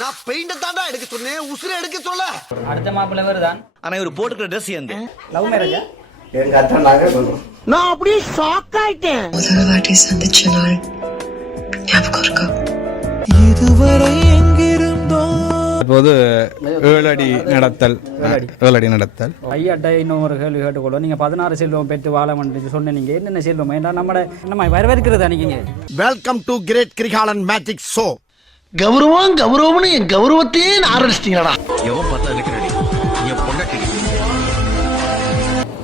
நான் பெயிண்ட தாண்டா எடுக்க சொன்னேன், உசுரை எடுக்க சொல்ல. அடுத்த மாப்பிள்ளை வருதான். ஆனா இவர் போட்டுக்கிற ட்ரெஸ் எந்த லவ் மேரேஜா? எங்க அத்தா நாங்க சொல்றோம். நான் அப்படியே ஷாக் ஆயிட்டேன். முதல் வாட்டி சந்திச்ச நாள் ஞாபகம் இருக்கா? இதுவரை எங்கிருந்தோ இப்போது ஏழடி நடத்தல் ஐயாட்ட இன்னொரு கேள்வி கேட்டுக்கொள்ளும். நீங்க 16 செல்வம் பெற்று வாழ வேண்டும் சொன்ன நீங்க என்னென்ன செல்வம் ஏன்னா நம்ம வரவேற்கிறது அன்னைக்கு. Welcome to great Kirikalan magic show. கௌரவம்னு என் கௌரவத்தையே ஆரம்பிச்சிட்டீங்களா? எவன் பார்த்தா இருக்கிறடி என் பொண்டாட்டி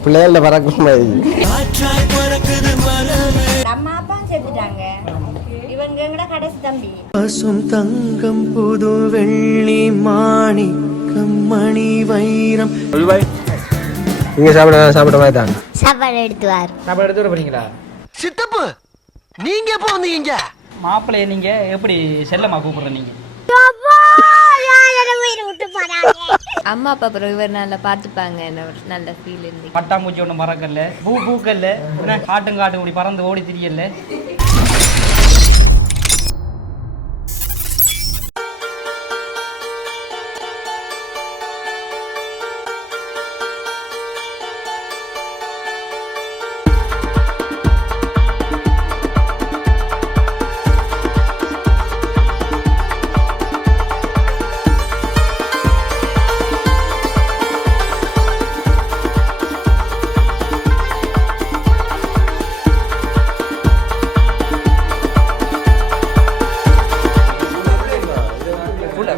பிள்ளைகள பறக்கும் அம்மா அப்பா செத்துட்டாங்க. இவங்க எங்கட கடைசி தம்பி. பசும் தங்கம் புது வெள்ளி மாணிக்கம் மணி வைரம். நீங்க சாப்பிட மாதிரி தான் சாப்பாடு எடுத்துவார். சாப்பாடு எடுத்து வர போறீங்களா? சித்தப்பு நீங்க எப்போ வந்தீங்க? மாப்பிள்ளைய நீங்க எப்படி செல்லமா கூப்பிடுற நீங்க? அம்மா அப்பா அப்புறம் இவர் நல்லா பார்த்துப்பாங்க. நல்ல ஃபீல் இருந்து பட்டாம்பூச்சி ஒன்றும் பறக்கல, பூக்கல்ல, காட்டும் இப்படி பறந்து ஓடி திரியல.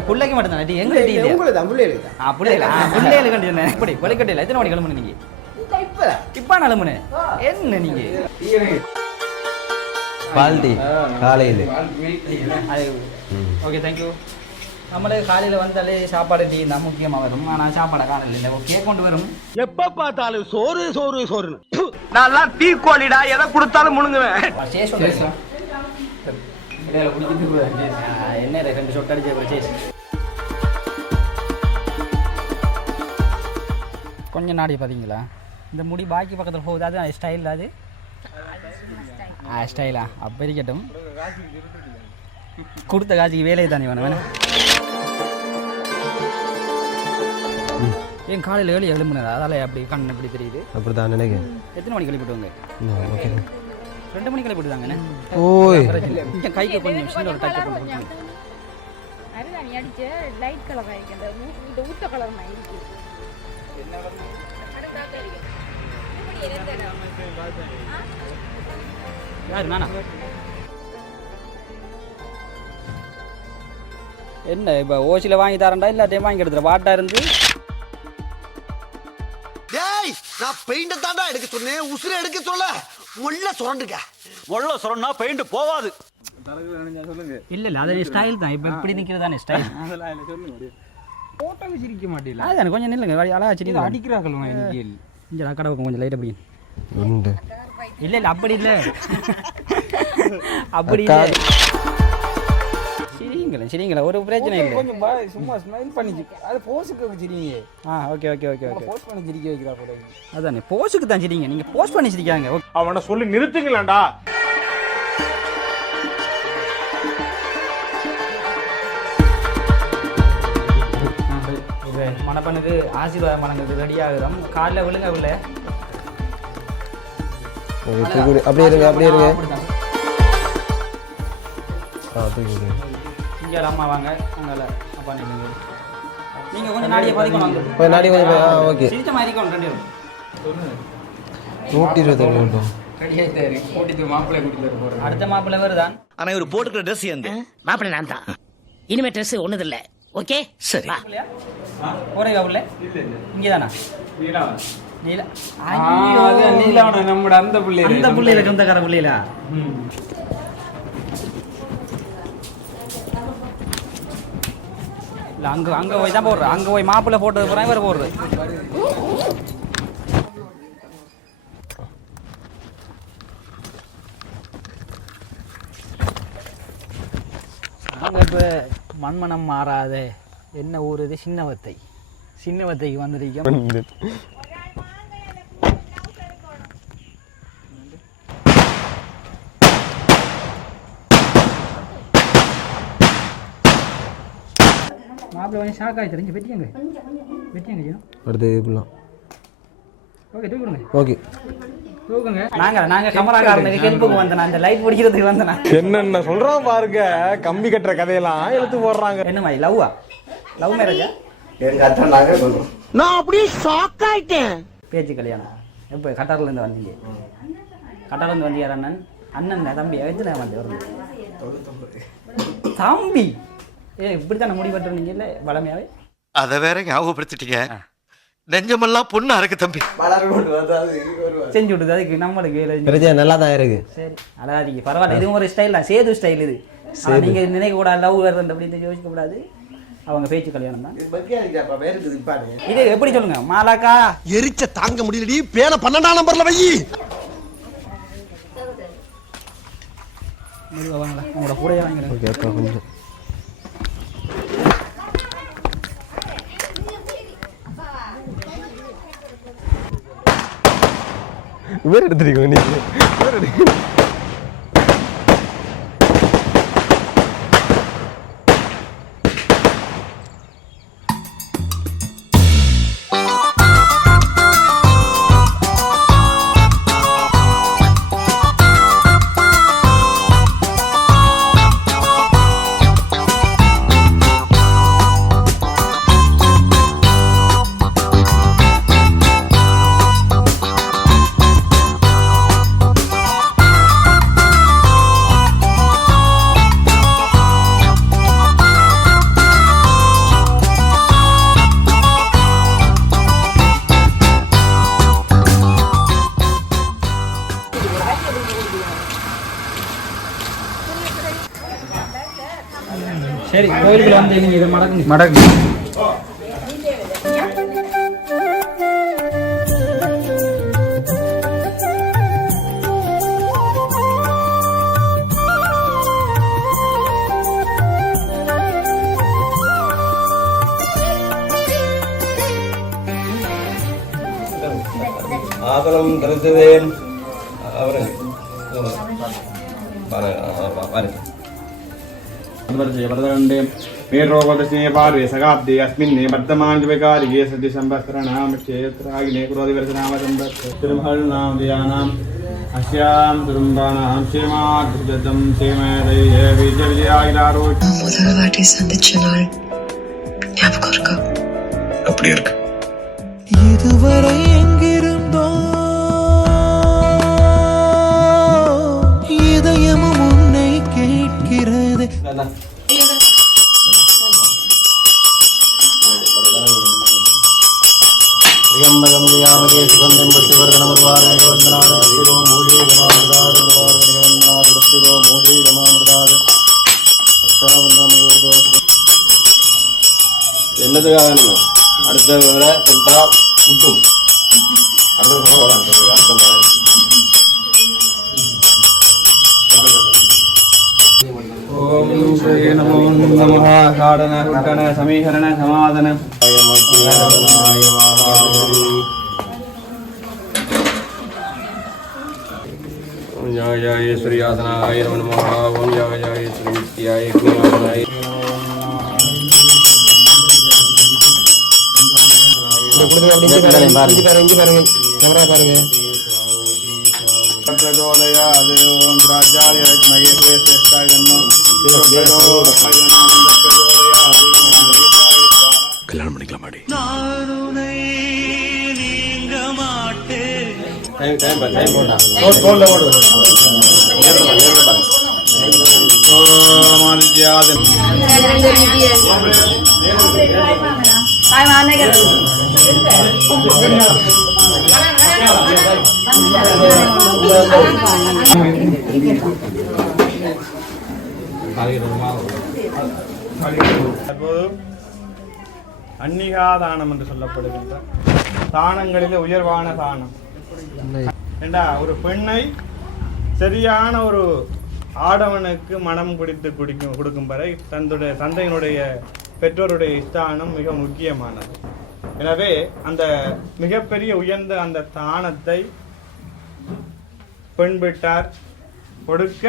பிள்ளைக்கு மட்டும் தான் எங்க பிள்ளைகளுக்கு கண்டிப்பா எப்படி கொலைக்கட்டையில எத்தனை மணி கிளம்புன நீங்க? இப்ப நிலமுன என்ன நீங்க பால்டி காலையில். Okay thank you. நம்மளே காலையில வந்தாலே சாப்பாடு டீ தான் முக்கியமா வரும். ஆனா சாப்பாடை காலையில் இல்லை ஓகே கொண்டு வரும். எப்ப பார்த்தாலும் சோறு சோறு சோறுன்னு. நான் டீ கோழிடா, எதை கொடுத்தாலும் முழுங்குவேன். என்ன 2 சொட்டு அடிச்சு கொஞ்சம் நாடி பார்த்தீங்களா? இந்த முடி பாக்கி பக்கத்தில் போகுது. அது ஸ்டைல், அது ஸ்டைலா? அப்போ இருக்கட்டும். கொடுத்த காட்சிக்கு வேலையை தானே வேணும். என் காலையில் வேலை எழும்புனது அதால அப்படி கண் எப்படி தெரியுது? அப்படிதான் நினைக்கிறேன். எத்தனை மணிக்கு கிளப்பிட்டுவாங்க? 2 மணிக்கு கிளப்பிட்டுதாங்கண்ணே. ஓய் இங்கே கைக்கு கொஞ்சம் சின்ன ஒரு டச் பண்ணுறேன். யாரு நானா? என்ன இப்ப ஓசில வாங்கி தரேன்டா இல்லாட்டையும் வாங்கி எடுத்துற வாட்டா இருந்து. டேய் நான் பெயிண்ட தாண்டா எடுக்க சொன்னேன், உசுரை எடுக்க சொல்ல. முள்ள சுரண்டுங்க. முள்ள சொன்னா பெயிண்ட் போவாது. இல்ல அது ஸ்டைல் தான். இப்ப இப்படி நிக்கிறதானே ஸ்டைல். போட்டோ சிரிக்க மாட்டீங்களா? அதான் கொஞ்சம் நில்லுங்க. அழகா சிரிங்க. அடிக்கிறார்கள் இங்க கடை கொஞ்சம் லைட் அப்படி உண்டு. இல்ல அப்படி இல்ல அப்படி இல்ல. சரிங்களா ஒரு பிரச்சனை இல்லை. கொஞ்சம் சும்மா ஸ்மைல் பண்ணி அது போஸுக்கு வச்சிருக்கீங்க. Okay okay okay okay. Post பண்ணி சிரிக்க வைக்கிறா போல. அதானே போஸுக்கு தான் சரிங்க. நீங்க போஸ்ட் பண்ணி சிரிக்காங்க. அவனை சொல்லி நிறுத்துங்களேன்டா. மணப்பனுக்கு ஆசீர்வாதம் வழங்குறது ரெடி ஆகுறோம். காலைல விழுங்க உள்ள. அப்படியே இருங்க அப்படியே இருங்க. இங்கே அம்மா வாங்க. அங்கே அப்பா நீங்கள் கொஞ்சம் நாடியை பதிக்கணும். நாடி கொஞ்சம் ஓகே. சிரிச்ச மாதிரி இருக்கணும் 2 பேரும். 120 வேண்டும். அடுத்த மாப்பிள்ளை வருதான். ஆனா இவர் போட்டுக்கிற ட்ரெஸ் எந்த மாப்பிள்ளை நான் தான். இனிமே ட்ரெஸ் ஒண்ணுது இல்ல. ஓகே சரி. போறீங்க உள்ள? இங்கே தானா? அந்த பிள்ளைல சொந்தக்கார பிள்ளைல இல்ல அங்க போய் தான் போடுற. அங்க போய் மாப்பிள்ளை போட்டது போறேன் இவரை போடுறது. அங்க இப்ப மண்மனம் மாறாத என்ன ஊர் இது? சின்னவத்தைக்கு வந்திருக்கோம். மாப்பிள்ளை கொஞ்சம் ஷாக் ஆகி தெரிஞ்சு வெட்டியங்க வெட்டியங்க அடுத்து இப்படிலாம் ஓகே தூக்குங்க ஓகே தூக்குங்க நாங்க கமராக்காரனுக்கு ஹெல்ப்புக்கு வந்தேன் அந்த லைட் பிடிக்கிறதுக்கு வந்தேன் என்னென்ன சொல்றான் பாருங்க, கம்பி கட்டுற கதையெல்லாம் எழுத்து போடுறாங்க. என்ன மாதிரி லவ் மேரேஜா எங்க அத்தான் நாங்க சொல்றோம். நான் அப்படியே ஷாக் ஆயிட்டேன். பேச்சு கல்யாணம் எப்போ கட்டார்லேருந்து வந்தீங்க? கட்டார்லேருந்து வந்தீங்க அண்ணன் அண்ணன் தம்பி எத்தனை வந்து வருது தம்பி இப்படி தானே முடிவெட்டுறீங்க இல்லை வளமையாவே? அதை வேற ஞாபகப்படுத்திட்டீங்க. நெஞ்சமெல்லாம் பொண்ணா இருக்கு தம்பி. செஞ்சு விட்டுது அதுக்கு நம்மளுக்கு பிரச்சனை நல்லா தான் இருக்கு. சரி அழகாதிக்கு பரவாயில்ல, இதுவும் ஒரு ஸ்டைல் தான், சேது ஸ்டைல் இது. நீங்க நினைக்க கூடாது லவ் வருது அப்படின்னு யோசிக்க கூடாது. அவங்க பேச்சு கல்யாணம் தான் இது. எப்படி சொல்லுங்க மாலாக்கா? எரிச்ச தாங்க முடியலடி, பேன 12ஆம் நம்பர்ல வை. உங்களோட கூட வாங்கிறேன். ஓகே அப்பா கொஞ்சம் வேறு எடுத்துருக்கோங்க நீங்கள். சரி கோயிலுக்குள்ள வந்து நீங்கள் இதை மடக்கு. ஆதலம் தரிசவேன் அவரு பாருங்க वर्धनंडे मेरोगदसे पार्वे सगाब्दे अस्मिन्ने वर्तमानविकारिये सति संवत्सराणां क्षेत्राग्ने क्रोधिवर्धनाम संवत्सर तिरुमहल्नाम दियानाम अस्यां तुरुम्बानां क्षेमाद्भुजतं क्षेमदये विजयविजयागिरारो முதல் வாட்டி சந்திச்ச நாள் ஞாபகம் இருக்கா? அப்படி இருக்கு. இதுவரை எங்கிருந்தோ இதயமும் உன்னை கேட்கிறது. என்னதுக்காக அடுத்த வேலை சொல்லிட்டா முட்டும் ஓம் ஸ்ரீ நமோ நமः காடன குட்டன சமீகரண சமாதன ஈஸ்வரி ஆசனாய நமோ ஓம் யாய ஸ்ரீ வித்யாய க்ஞானாய பாருங்க கேமரா பாருங்க. ஓம் ராஜாய மகேஸ்வர சேஷ்டாய நமோ கல்யாணம் பண்ணிக்கலாமாடி? டைம் போடா தோல்ல ஓடு. ஓமாதித்யாதம் தற்போது அன்னிகாதானம் என்று சொல்லப்படுகின்ற தானங்களிலே உயர்வான தானம். ஏண்டா ஒரு பெண்ணை சரியான ஒரு ஆடவனுக்கு மனம் கொடுக்கும் வரை தந்தையினுடைய பெற்றோருடைய ஸ்தானம் மிக முக்கியமானது. எனவே அந்த மிகப்பெரிய உயர்ந்த அந்த தானத்தை பெண் வீட்டார் கொடுக்க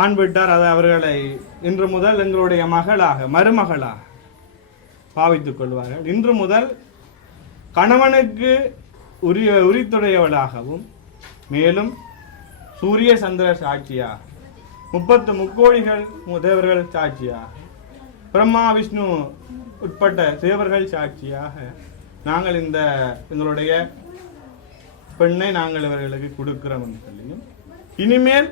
ஆண் வீட்டார் அதை அவர்களை இன்று முதல் எங்களுடைய மருமகளாக பாவித்துக் கொள்வார்கள். இன்று முதல் கணவனுக்கு உரித்துடையவளாகவும் மேலும் சூரிய சந்திர சாட்சியாக 30 முக்கோடிகள் தேவர்கள் சாட்சியாக பிரம்மா விஷ்ணு உட்பட்ட தேவர்கள் சாட்சியாக நாங்கள் எங்களுடைய பெண்ணை நாங்கள் இவர்களுக்கு கொடுக்கிறோம் என்று சொல்லியும் இனிமேல்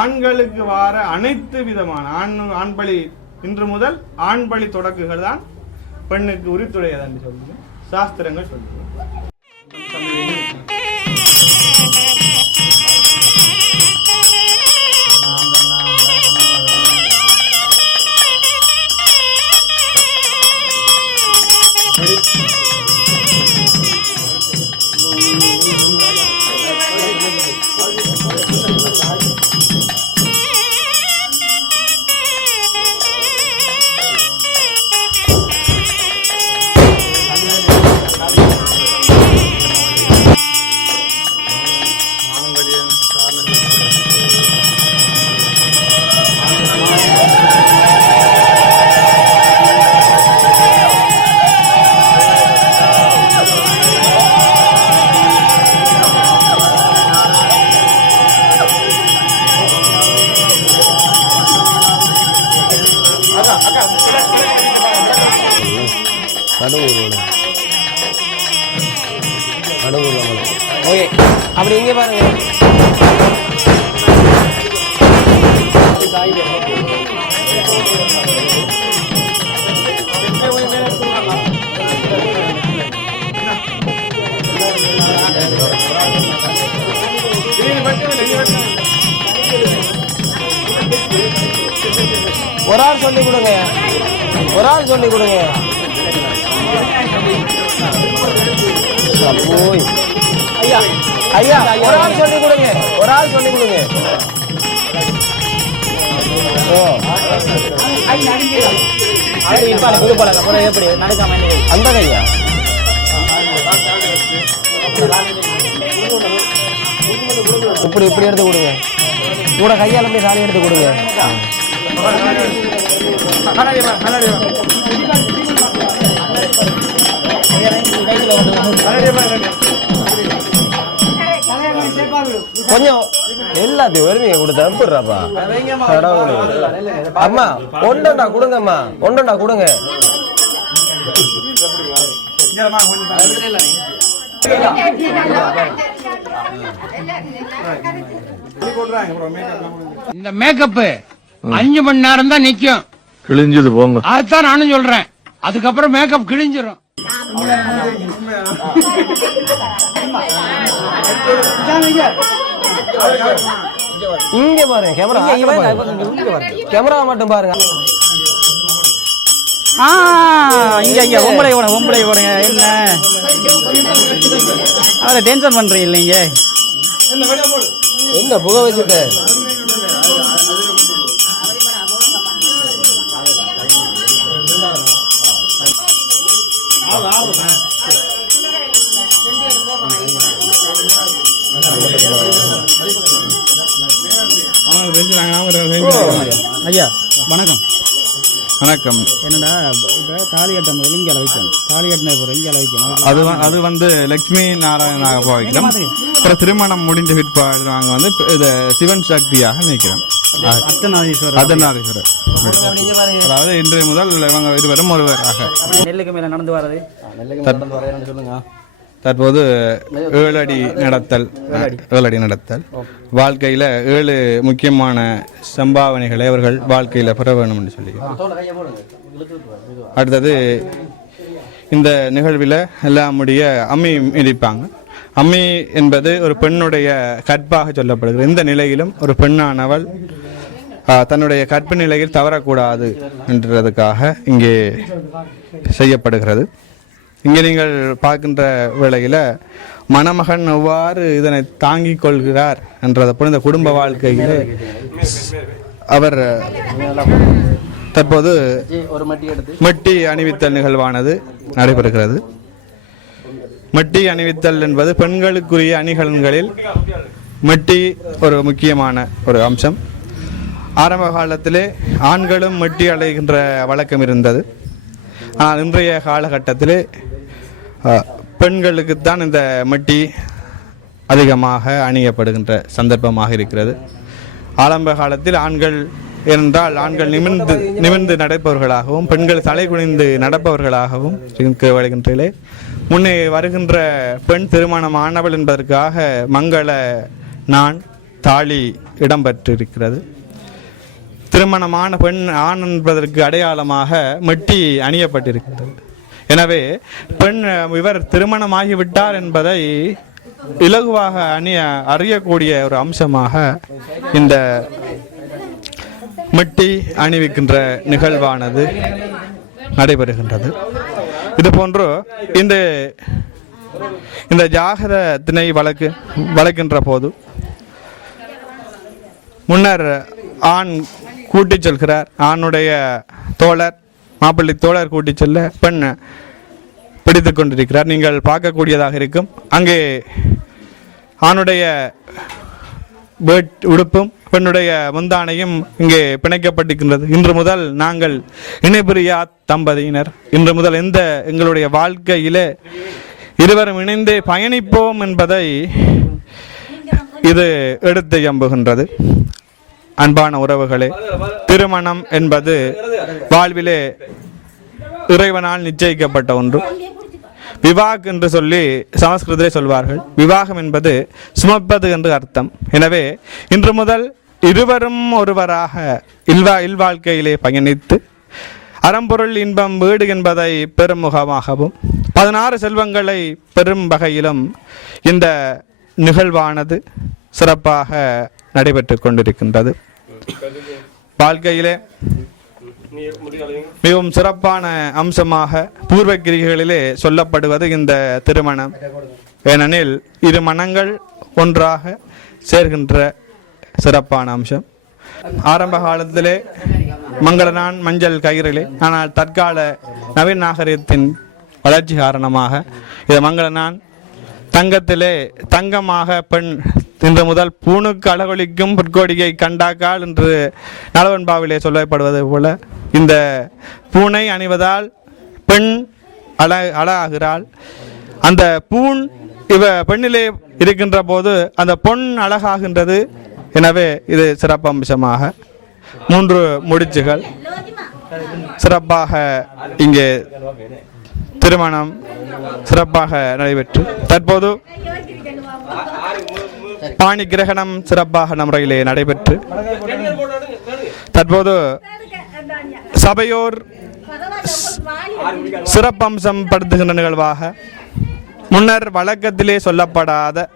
ஆண்களுக்கு வார அனைத்து விதமான ஆண்பலி இன்று முதல் ஆண்பலி தொடக்குகள் தான் பெண்ணுக்கு உரித்துடையது என்று சொல்லி சாஸ்திரங்கள் சொல்லுவோம். ஓகே, அப்படி இங்கே பாருங்க. ஒரு ஆள் சொல்லி கொடுங்க, ஒரு ஆள் சொல்லி கொடுங்க. ஐயா ஐயா ஒரு ஆள் சொல்லி கொடுங்க, ஒரு ஆள் சொல்லி கொடுங்க. எப்படி நடக்காம அந்த கையா இப்படி இப்படி எடுத்து கொடுங்க, கூட கையால் அப்படியே சாலி எடுத்து கொடுங்க. கொஞ்சம் எல்லாத்தையும் வறுமையை கொடுத்தா எப்படிறாப்பா? அம்மா ஒண்டா கொடுங்கம்மா, ஒண்டா கொடுங்க. இந்த மேக்கப் 5 மணி நேரம் தான் நிக்கும், கிழிஞ்சது போங்க. அதுதான் நானும் சொல்றேன். அதுக்கப்புறம் மேக்கப் கிழிஞ்சிரும். இங்க பாருங்க, கேமரா கேமரா மட்டும் பாருங்க. இங்க ஒம்பளை போடுங்க. என்ன அவரை டென்ஷன் பண்றீங்க இல்லைங்க? எங்க புகை வச்சுட்டு ஐயா வணக்கம். வணக்கம். என்னடா இப்போ தாலி கட்டும் போது இங்கே வைக்கணும், தாலி கட்டின போகிற இங்கே வைக்கணும். அது வந்து லட்சுமி நாராயணாக வைக்கிறோம். அப்புறம் திருமணம் முடிஞ்ச பிற்பாடு நாங்கள் வந்து இது சிவன் சக்தியாக நிற்கிறோம். அர்த்தநாதீஸ்வரர். அதாவது இன்றைய முதல் இவங்க இருவரும் ஒருவராக. நெல்லுக்கு மேலே நடந்து வர்றது சொல்லுங்க. தற்போது 7 அடி நடத்தல் வாழ்க்கையில் 7 முக்கியமான சம்பாவனைகளை அவர்கள் வாழ்க்கையில் பெற வேணும் என்று சொல்லி. அடுத்தது இந்த நிகழ்வில் எல்லாம் முடிய அம்மி மிதிப்பாங்க. அம்மி என்பது ஒரு பெண்ணுடைய கற்பாக சொல்லப்படுகிறது. இந்த நிலையிலும் ஒரு பெண்ணானவள் தன்னுடைய கற்பு நிலையில் தவறக்கூடாது என்றதுக்காக இங்கே செய்யப்படுகிறது. இங்கே நீங்கள் பார்க்கின்ற வேளையில் மணமகன் எவ்வாறு இதனை தாங்கிக் கொள்கிறார் என்றதை போல இந்த குடும்ப வாழ்க்கையில் அவர் தற்போது மெட்டி அணிவித்தல் நிகழ்வானது நடைபெறுகிறது. மெட்டி அணிவித்தல் என்பது பெண்களுக்குரிய அணிகலன்களில் மெட்டி ஒரு முக்கியமான ஒரு அம்சம். ஆரம்ப காலத்திலே ஆண்களும் மெட்டி அலைகின்ற வழக்கம் இருந்தது. ஆனால் இன்றைய காலகட்டத்திலே பெண்களுக்குத்தான் இந்த மெட்டி அதிகமாக அணியப்படுகின்ற சந்தர்ப்பமாக இருக்கிறது. ஆரம்ப காலத்தில் ஆண்கள் என்றால் ஆண்கள் நிமிர்ந்து நடப்பவர்களாகவும் பெண்கள் தலை குனிந்து நடப்பவர்களாகவும் வருகின்றே முன்னே வருகின்ற பெண் திருமணம் ஆனவள் என்பதற்காக மங்கள நான் தாலி இடம்பெற்றிருக்கிறது. திருமணமான பெண் ஆண் என்பதற்கு அடையாளமாக மெட்டி அணியப்பட்டிருக்கிறது. எனவே பெண் இவர் திருமணமாகிவிட்டார் என்பதை இலகுவாக அறியக்கூடிய ஒரு அம்சமாக இந்த மெட்டி அணிவிக்கின்ற நிகழ்வானது நடைபெறுகின்றது. இது போன்று இந்த ஜாகரத்தினை வளர்க்கின்ற போது முன்னர் ஆண் கூட்டிச் செல்கிறார். ஆணுடைய தோழர் மாப்பிள்ளை தோழர் கூட்டிச் செல்ல பெண் பிடித்து கொண்டிருக்கிறார். நீங்கள் பார்க்கக்கூடியதாக இருக்கும். அங்கே ஆணுடைய உடுப்பும் பெண்ணுடைய முந்தானையும் இங்கே பிணைக்கப்பட்டிருக்கின்றது. இன்று முதல் நாங்கள் இணைபிரியா தம்பதியினர். இன்று முதல் எங்களுடைய வாழ்க்கையிலே இருவரும் இணைந்தே பயணிப்போம் என்பதை இது எடுத்து எம்புகின்றது. அன்பான உறவுகளே, திருமணம் என்பது வாழ்விலே இறைவனால் நிச்சயிக்கப்பட்ட ஒன்று. விவாக் என்று சொல்லி சமஸ்கிருதத்திலே சொல்வார்கள். விவாகம் என்பது சுமப்பது என்று அர்த்தம். எனவே இன்று முதல் இருவரும் ஒருவராக இல்வாழ்க்கையிலே பயணித்து அறம்பொருள் இன்பம் வீடு என்பதை பெரும் முகமாகவும் 16 செல்வங்களை பெரும் வகையிலும் இந்த நிகழ்வானது சிறப்பாக நடைபெற்று கொண்டிருக்கின்றது. வாழ்க்கையிலே மிகவும் சிறப்பான அம்சமாக பூர்வ கிரிகளிலே சொல்லப்படுவது இந்த திருமணம். ஏனெனில் இரு மனங்கள் ஒன்றாக சேர்கின்ற சிறப்பான அம்சம். ஆரம்ப காலத்திலே மங்களனான் மஞ்சள் கயிறிலே, ஆனால் தற்கால நவீன நாகரிகத்தின் வளர்ச்சி காரணமாக இது மங்களனான் தங்கத்திலே தங்கமாக பெண் இன்று முதல் பூணுக்கு அழகொழிக்கும் பொற்கோடியை கண்டாக்கால் என்று நலவன்பாவிலே சொல்லப்படுவது போல இந்த பூனை அணிவதால் பெண் அழகாகிறாள். அந்த பூண் பெண்ணிலே இருக்கின்ற போது அந்த பொன் அழகாகின்றது. எனவே இது சிறப்பு அம்சமாக 3 முடிச்சுகள் சிறப்பாக இங்கே திருமணம் சிறப்பாக நடைபெற்று தற்போது பாணி கிரகணம் சிறப்பாக முறையிலே நடைபெற்று தற்போது சபையோர் சிறப்பம்சம் படுத்துகின்ற நிகழ்வாக முன்னர் வழக்கத்திலே சொல்லப்படாத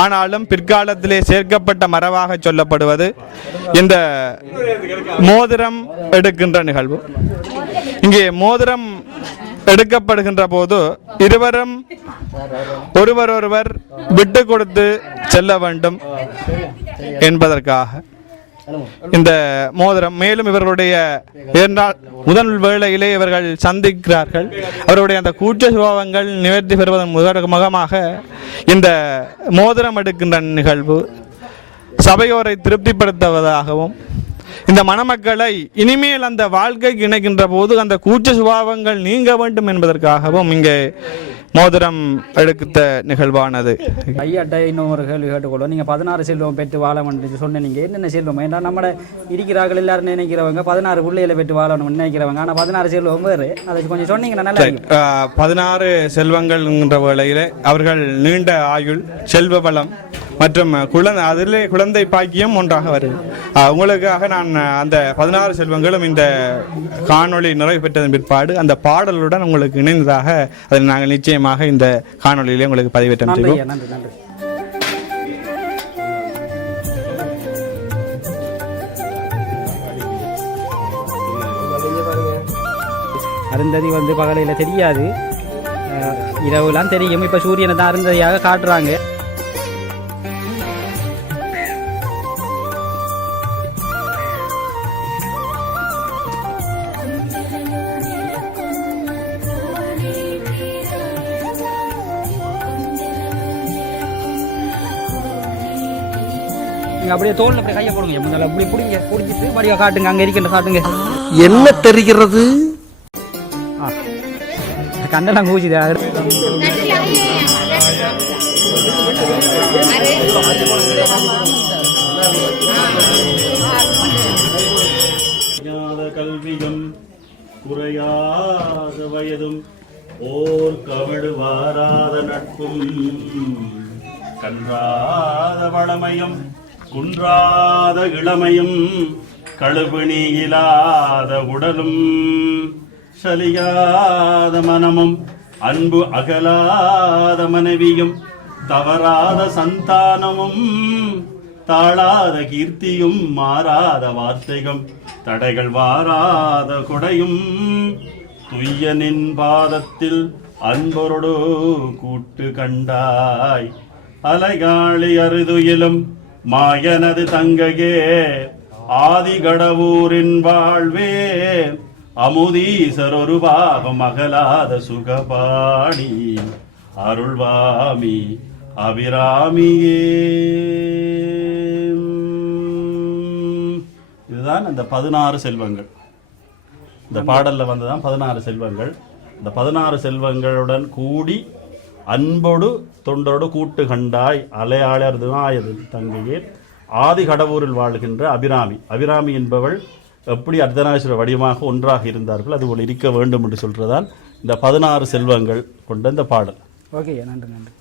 ஆனாலும் பிற்காலத்திலே சேர்க்கப்பட்ட மரபாக சொல்லப்படுவது இந்த மோதிரம் எடுக்கின்ற நிகழ்வு. இங்கே மோதிரம் எடுக்கப்படுகின்ற போது இருவரும் ஒருவர் விட்டு கொடுத்து செல்ல வேண்டும் என்பதற்காக இந்த மோதிரம். மேலும் இவர்களுடைய முதல் வேளையிலே இவர்கள் சந்திக்கிறார்கள். அவருடைய அந்த கூச்ச சுபாவங்கள் நிவர்த்தி பெறுவதன் முகமாக இந்த மோதிரம் எடுக்கின்ற நிகழ்வு சபையோரை திருப்திப்படுத்துவதாகவும் இந்த மணமக்களை இனிமேல் அந்த வாழ்க்கைக்கு இணைக்கின்ற போது அந்த கூச்ச சுபாவங்கள் நீங்க வேண்டும் என்பதற்காகவும் இங்கே மோதிரம் எடுத்த நிகழ்வானது. ஐயாட்ட இன்னும் ஒரு கேள்வி கேட்டுக்கொள்வோம். நீங்கள் 16 செல்வம் பெற்று வாழ வேண்டும் சொன்னீங்க. என்னென்ன செல்வம்? ஏன்னா நம்ம இருக்கிறார்கள் எல்லாரும் நினைக்கிறவங்க 16 பிள்ளைகளை பெற்று வாழணும்னு நினைக்கிறவங்க. ஆனால் 16 செல்வம் வேறு. அதை கொஞ்சம் சொன்னீங்கன்னா நல்லா. 16 செல்வங்கள் என்ற வேளையிலே அவர்கள் நீண்ட ஆயுள், செல்வ வளம் மற்றும் குழந்தை பாக்கியம் ஒன்றாக வருது. உங்களுக்காக நான் அந்த 16 செல்வங்களும் இந்த காணொளி நிறைவு பெற்றதன் பிற்பாடு அந்த பாடலுடன் உங்களுக்கு இணைந்ததாக அதை நாங்கள் நிச்சயமாக இந்த காணொளியிலே உங்களுக்கு பதிவேற்றம் செய்வோம். அருந்ததி பகலையில் தெரியாது, இரவுலாம் தெரியும். இப்போ சூரியனை தான் அருந்ததியாக காட்டுறாங்க. நீங்க அப்படியே தோல்ல அப்படியே கையை போடுங்க முதல்ல அப்படி பிடிங்க பிடிச்சிட்டு மறுபடியும் காட்டுங்க அங்க இருக்கின்ற காட்டுங்க என்ன தெரிகிறது? கண்ணெல்லாம் கூச்சுது கல்வியும் குறையாத வயதும் ஓர் கவிடு வாராத நட்பும் கன்றாத வளமையும் குன்றாத இளமையும் கழுபிணி இல்லாத உடலும் சலியாத மனமும் அன்பு அகலாத மனைவியும் தவறாத சந்தானமும் தாழாத கீர்த்தியும் மாறாத வார்த்தையும் தடைகள் வாராத கொடையும் துய்யனின் பாதத்தில் அன்பொருடு கூட்டு கண்டாய் அலைகாளி அறுதுயிலும் மாயனது தங்கையே ஆதி கடவுரின் வாழ்வே அமுதீசர் ஒரு பாகம் அகலாத சுகபாணி அருள்வாமி அபிராமியே. இதுதான் அந்த 16 செல்வங்கள். இந்த பாடல்ல வந்ததான் 16 செல்வங்கள். இந்த 16 செல்வங்களுடன் கூடி அன்போடு தொண்டரோடு கூட்டு கண்டாய் அலையாளர்துவாயது தங்கையே ஆதி கடவுரில் வாழ்கின்ற அபிராமி. அபிராமி என்பவள் எப்படி அர்த்தநாரீஸ்வரர் வடிவமாக ஒன்றாக இருந்தார்கள் அதுபோல் இருக்க வேண்டும் என்று சொல்றதால் இந்த 16 செல்வங்கள் கொண்ட இந்த பாடல். ஓகே, நன்றி நன்றி.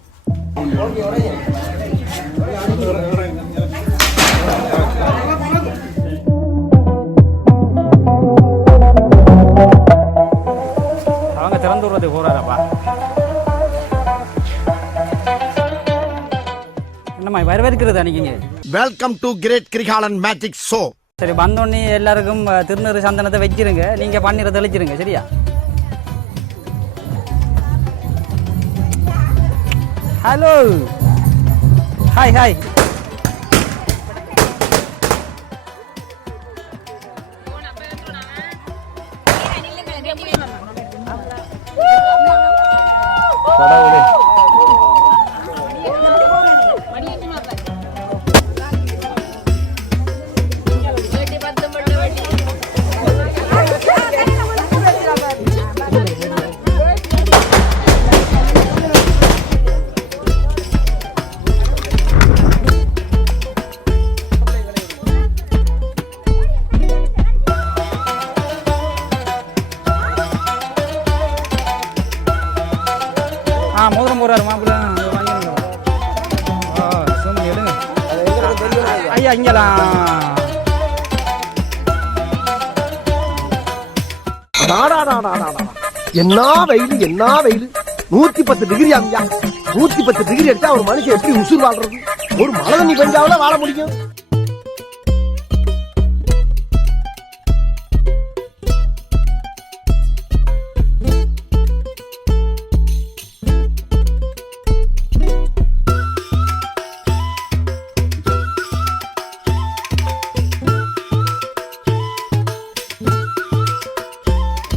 அவங்க திறந்து விடுறது போறாரப்பா. என்னம்மா வரவேற்கிறது அன்னைக்குங்க. Welcome to great Kirikalan magic show. சரி, வந்தோடனே எல்லாருக்கும் திருநீறு சந்தனத்தை வச்சிருங்க, நீங்க பன்னீரை தெளிச்சிருங்க. சரியா? Hello, hi hi. மோதிரம் போறாரு மாப்பிள்ள. எடுங்க ஐயா இங்கலாம். என்ன வெயில், என்ன வெயில். 110 டிகிரி ஆமியா. 110 டிகிரி அடிச்சா ஒரு மனுஷன் எப்படி உசுர் வாழ்றது? ஒரு மழை தண்ணி பெஞ்சாவில வாழ முடியும்.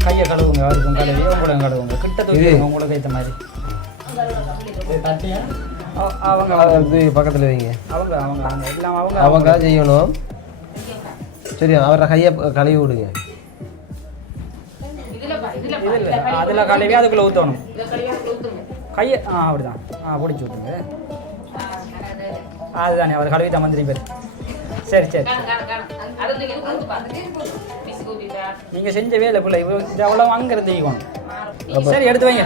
கையை கழுவுங்க, அவருக்கும் கழுவி உங்களும் கழுவுங்க. கிட்ட தூக்கி உங்களுக்கு ஏற்ற மாதிரி அவங்க பக்கத்தில் வைங்க. அவங்க அவங்க அவங்க எல்லாம் அவங்க அவங்க செய்யணும். சரி, அவரை கையை கழுவி விடுங்க. அதில் கழுவி அதுக்குள்ளே ஊற்றணும் கையை. அப்படிதான். பிடிச்சி விட்டுங்க. அதுதானே அவர் கழுவி தான் மந்திரி பேர். சரி சரி, நீங்க செஞ்ச வேலை பிள்ளை அவ்வளோ அங்கே தீக்கணும். சரி, எடுத்து வைங்க.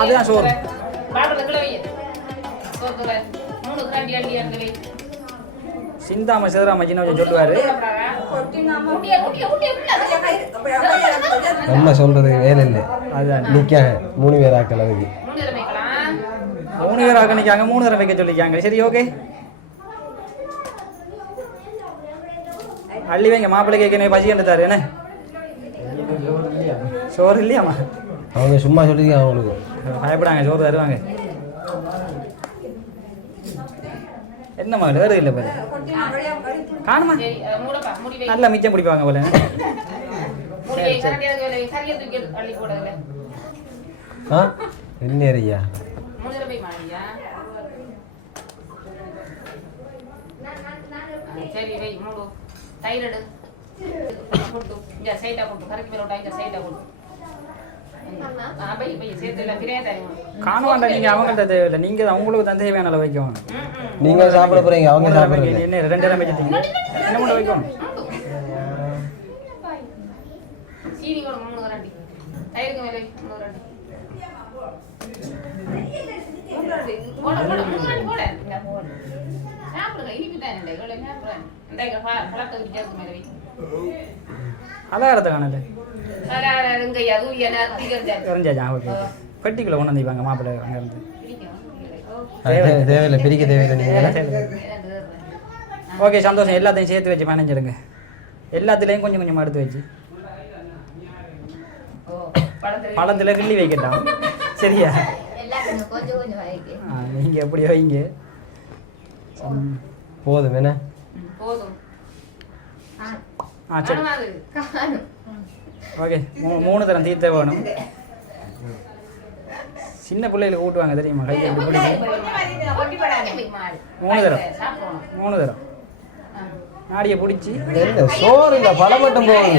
அதுதான் சோறு. சிந்தாம சிதறாம சின்ன சொல்லுவாரு. நம்ம சொல்றது வேலை இல்லை. அதுதான் நிற்காங்க 3 பேர் ஆக்கள். அதுக்கு 3 பேர் ஆக்க நிற்காங்க, 3 தடவை வைக்க சொல்லிக்காங்க. சரி, ஓகே. அள்ளி வைங்க. மாப்பிள்ளை கேட்க பசி கண்டுத்தாரு. என்ன சோறு இல்லையாம்மா? அவங்க சும்மா சொல்லிருக்காங்க. அவங்களுக்கு பயப்படாங்க, சோறு தருவாங்க. என்னம்மா வேறு இல்லை பாரு. காணுமா? நல்லா மிச்சம் பிடிப்பாங்க போல. என்ன ஐயா? சரி வை மூடு தயிர் எடு கொட்டு இந்த சைடா கொட்டு கரைக்கு மேல விட்டா இந்த சைடா கொட்டு காணுவாண்டா நீங்க அவங்கள்ட்ட தேவையில்லை நீங்க அவங்களுக்கு தான் தேவையான அளவு வைக்கணும் நீங்க சாப்பிட போறீங்க அவங்க சாப்பிடுறீங்க என்ன 2 நேரம் வச்சிட்டீங்க என்ன பண்ண வைக்கணும் சீனி கூட 3 கரண்டி தயிருக்கு மேல 3 கரண்டி போட சாப்பிடுங்க இனிப்பு தானே இவ்வளவு சாப்பிடுறேன் இந்த பழத்தை விட்டு மேல வை அலங்காரத்தை காணல ஓகே பெட்டிக்குள்ள கொண்டு வந்தீங்க மாப்பிள்ளை அங்கே இருந்து தேவையில்லை பிரிக்க தேவையில்லை நீங்க ஓகே சந்தோஷம் எல்லாத்தையும் சேர்த்து வச்சு மேனேஜருங்க எல்லாத்துலேயும் கொஞ்சம் கொஞ்சமாக எடுத்து வச்சு பழத்தில் கிள்ளி வைக்கட்டான் சரியா நீங்கள் எப்படி வைங்க போதும் என்ன சரி ஓகே 3 தரம் தீர்த்த வேணும் சின்ன பிள்ளைகளுக்கு ஊட்டுவாங்க தெரியுமா கையை இப்படி பிடிச்சி 3 தரம் நாடியை பிடிச்சி சோறு இல்லை பழம் மட்டும் போகுது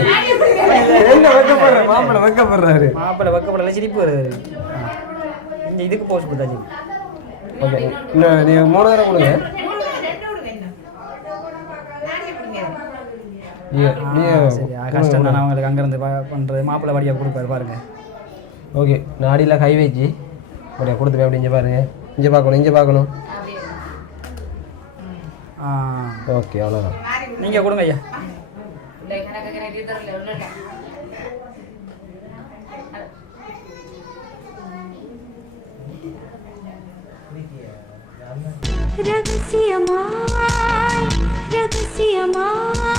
மாப்பிள்ளை வைக்கப்படுறாரு மாப்பிள்ளை வைக்கப்படல சிரிப்பு வருது இந்த இதுக்கு போஸ்ட் கொடுத்தாச்சு ஓகே இன்னும் நீங்கள் 3 தரம் கொடுங்க சரி கஷ்டம் தான் அவங்களுக்கு அங்கேருந்து பண்ணுறது மாப்பிள்ளை வடியாக கொடுப்பாரு பாருங்க ஓகே நாடியில் கை வச்சு அப்படியே கொடுத்துருவேன் அப்படி இங்கே பாருங்க இங்கே பார்க்கணும் ஓகே அவ்வளோதான் நீங்கள் கொடுங்க ஐயா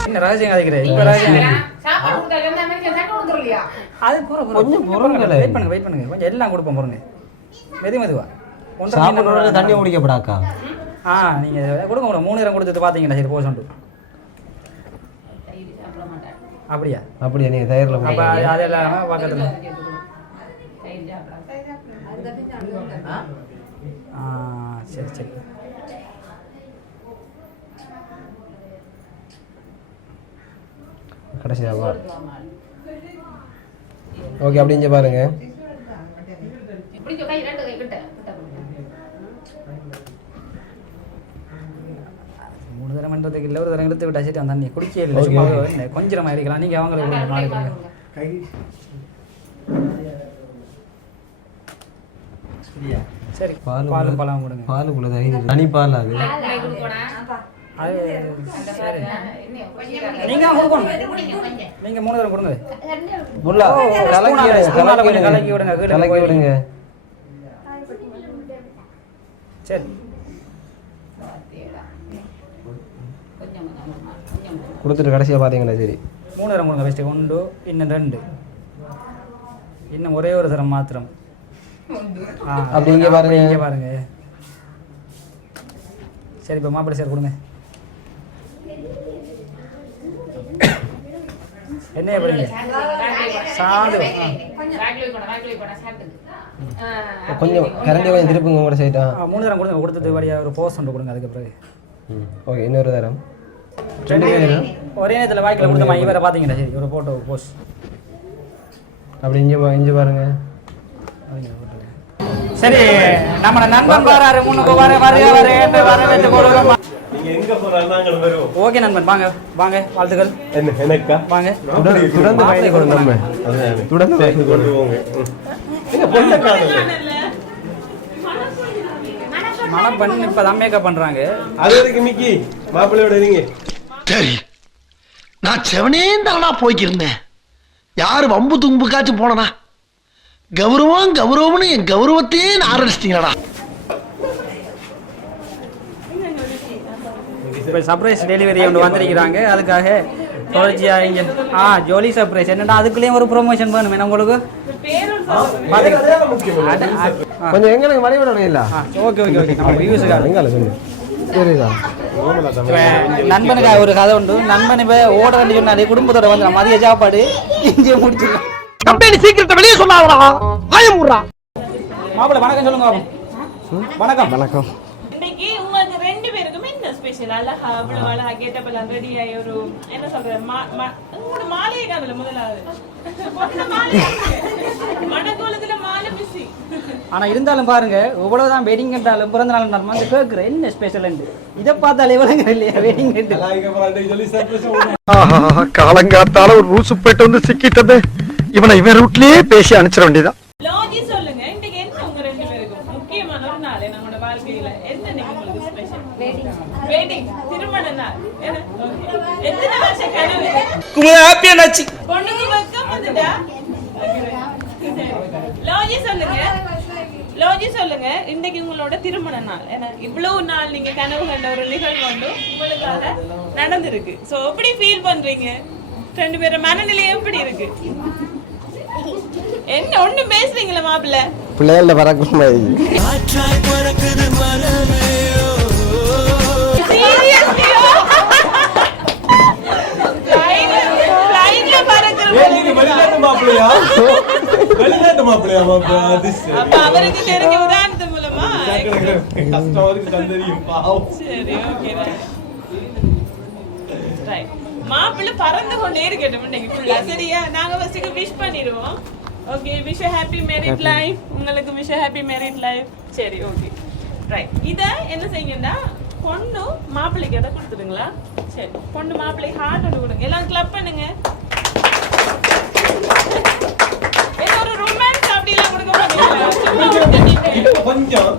என்ன ரகசியம் கதைக்கிறேன் இப்போ ரகசியம் அது கொஞ்சம் வெயிட் பண்ணுங்க கொஞ்சம் எல்லாம் கொடுப்போம் பொருங்க மெதுவா சாப்பிட்றோட தண்ணி குடிக்கப்படாக்கா நீங்கள் கொடுங்க 3 நேரம் கொடுத்துட்டு பார்த்தீங்களா சரி போக சொல்லிட்டு அப்படியா நீங்கள் தயிரில் அப்போ அதெல்லாம் பக்கத்தில் சரி கடைசியாக ஓகே அப்படி இங்கே பாருங்க மூணு தரம் பண்ணுறதுக்கு இல்லை ஒரு தரம் எடுத்து விட்டா சரி அந்த தண்ணி குடிக்கவே இல்லை சும்மா கொஞ்சம் மாதிரி இருக்கலாம் நீங்கள் அவங்களுக்கு மாறி கொடுங்க சரி பால் பழம் கொடுங்க பாலுக்குள்ள தனி பால் அது சரி நீங்கள் கொடுக்கணும் நீங்கள் 3 தரம் கொடுங்க கலக்கி விடுங்க சரி கொடுத்துட்டு கடைசியாக பார்த்தீங்களா சரி 3 தரம் கொடுங்க ஃபஸ்ட்டு 1 இன்னும் 2 இன்னும் ஒரே ஒரு தரம் மாத்திரம் அப்படி இங்கே பாருங்க சரி இப்போ மாப்பிள்ளை சார் கொடுங்க என்ன எப்படிங்க சாது கொஞ்சம் கரண்டி கொஞ்சம் திருப்புங்க உங்களோட சைட்டா 3 தரம் கொடுங்க கொடுத்தது வழியாக ஒரு போஸ்ட் ஒன்று கொடுங்க அதுக்கு பிறகு ஓகே இன்னொரு தரம் ஒரே நேரத்தில் வாய்க்கில் கொடுத்தமா இவரை பார்த்தீங்களா சரி ஒரு போட்டோ போஸ்ட் அப்படி இங்கே பாருங்க சரி நம்ம நண்பன் வராரு முன்னுக்கு வரவேற்று கொடுங்க ஓகே நண்பன் வாங்க வாங்க வாழ்த்துக்கள் எனக்கா வாங்க தொடர்ந்து பயணிக்கணும் நம்ம தொடர்ந்து பயணிக்கணும் மணப்பெண் இப்போ தான் மேக்கப் பண்ணுறாங்க அது வரைக்கும் மிக்கி மாப்பிள்ளையோட நீங்க சரி நான் செவனேந்தானா போய்க்கிருந்தேன் யாரு வம்பு தும்புக்காச்சும் போனனா கௌரவம்னு என் கௌரவத்தையே ஆரம்பிச்சிட்டீங்களா இப்போ சர்ப்ரைஸ் டெலிவரி ஒன்று வந்திருக்கிறாங்க அதுக்காக தொடர்ச்சியாக இங்கே ஜோலி சர்ப்ரைஸ் என்னடா அதுக்குள்ளேயும் ஒரு ப்ரொமோஷன் வேணும் என்ன உங்களுக்கு கொஞ்சம் எங்க எனக்கு மனைவிட இல்லை ஓகே ஓகே ஓகே நம்ம வியூஸுக்காக சொல்லு சரிதா நண்பனுக்கு ஒரு கதை உண்டு நண்பன் இப்போ ஓட வேண்டி சொன்னாலே குடும்பத்தோட வந்து மதிய சாப்பாடு இங்கே முடிச்சிடலாம் கம்பெனி சீக்கிரத்தை வெளியே சொல்லாதடா வாயை மூடுடா மாப்பிள்ளை வணக்கம் சொல்லுங்க வணக்கம் வணக்கம் ஸ்பெஷல் அழகா அவ்வளவு அழகா கேட்டப்பெல்லாம் ரெடி ஆகி ஒரு என்ன சொல்றேன் உங்களோட மாலையை காணல முதலாவது மணக்கோலத்துல மாலை மிஸ்ஸி. ஆனா இருந்தாலும் பாருங்க எவ்வளவுதான் வெட்டிங் கட்டாலும் பிறந்த நாள் இருந்தாலும் வந்து கேட்குறேன் என்ன ஸ்பெஷல் இதை பார்த்தாலே விளங்க இல்லையா வெட்டிங் கட்டு. காலங்காத்தால ஒரு ரூசு போயிட்டு வந்து சிக்கிட்டது. இவனை இவன் ரூட்லயே பேசி அனுப்பிச்சிட வேண்டியதான். லோஜி சொல்லுங்க இன்னைக்கு என்ன உங்க ரெண்டு பேருக்கும் முக்கியமான ஒரு நாள் நம்மளோட வாழ்க்கையில என்ன இன்னைக்கு உங்களுக்கு ஸ்பெஷல்? வெட்டிங் திருமண நாள். எத்தனை வருஷம் கனவு? பொண்ணுக்கு வெக்கம் வந்துட்டா? லோஜி சொல்லுங்க இன்னைக்கு உங்களோட திருமண நாள். இவ்வளவு நாள் நீங்க கனவு கண்ட ஒரு நிகழ்வு வந்து உங்களுக்காக நடந்திருக்கு. சோ எப்படி ஃபீல் பண்றீங்க? ரெண்டு பேரும் மனநிலை எப்படி இருக்கு? என்ன ஒண்ணு பேசுறீங்களா மாப்பிள்ள? பிள்ளைகள பறக்கும் அவருக்கு தெரிஞ்ச உதாரணத்து மூலமா சரி ஓகே மாப்பிள்ளை பறந்து கொண்டே இருக்கட்டும் இன்னைக்கு ஃபுல்லா. சரியா? நாங்க ஃபர்ஸ்ட் விஷ் பண்ணிடுவோம். Okay, wish happy married life. உங்களுக்கு விஷ் ஹாப்பி மேரிட் லைஃப். சரி ஓகே ரைட். இத என்ன செய்யுங்கன்னா பொண்ணு மாப்பிள்ளைக்கு எதை கொடுத்துடுங்களா? சரி, பொண்ணு மாப்பிள்ளை ஹார்ட் ஒன்று கொடுங்க. எல்லாம் கிளப் பண்ணுங்க. ஒரு ரொமான்ஸ் அப்படிலாம் கொடுக்க மாட்டீங்களா? கொஞ்சம்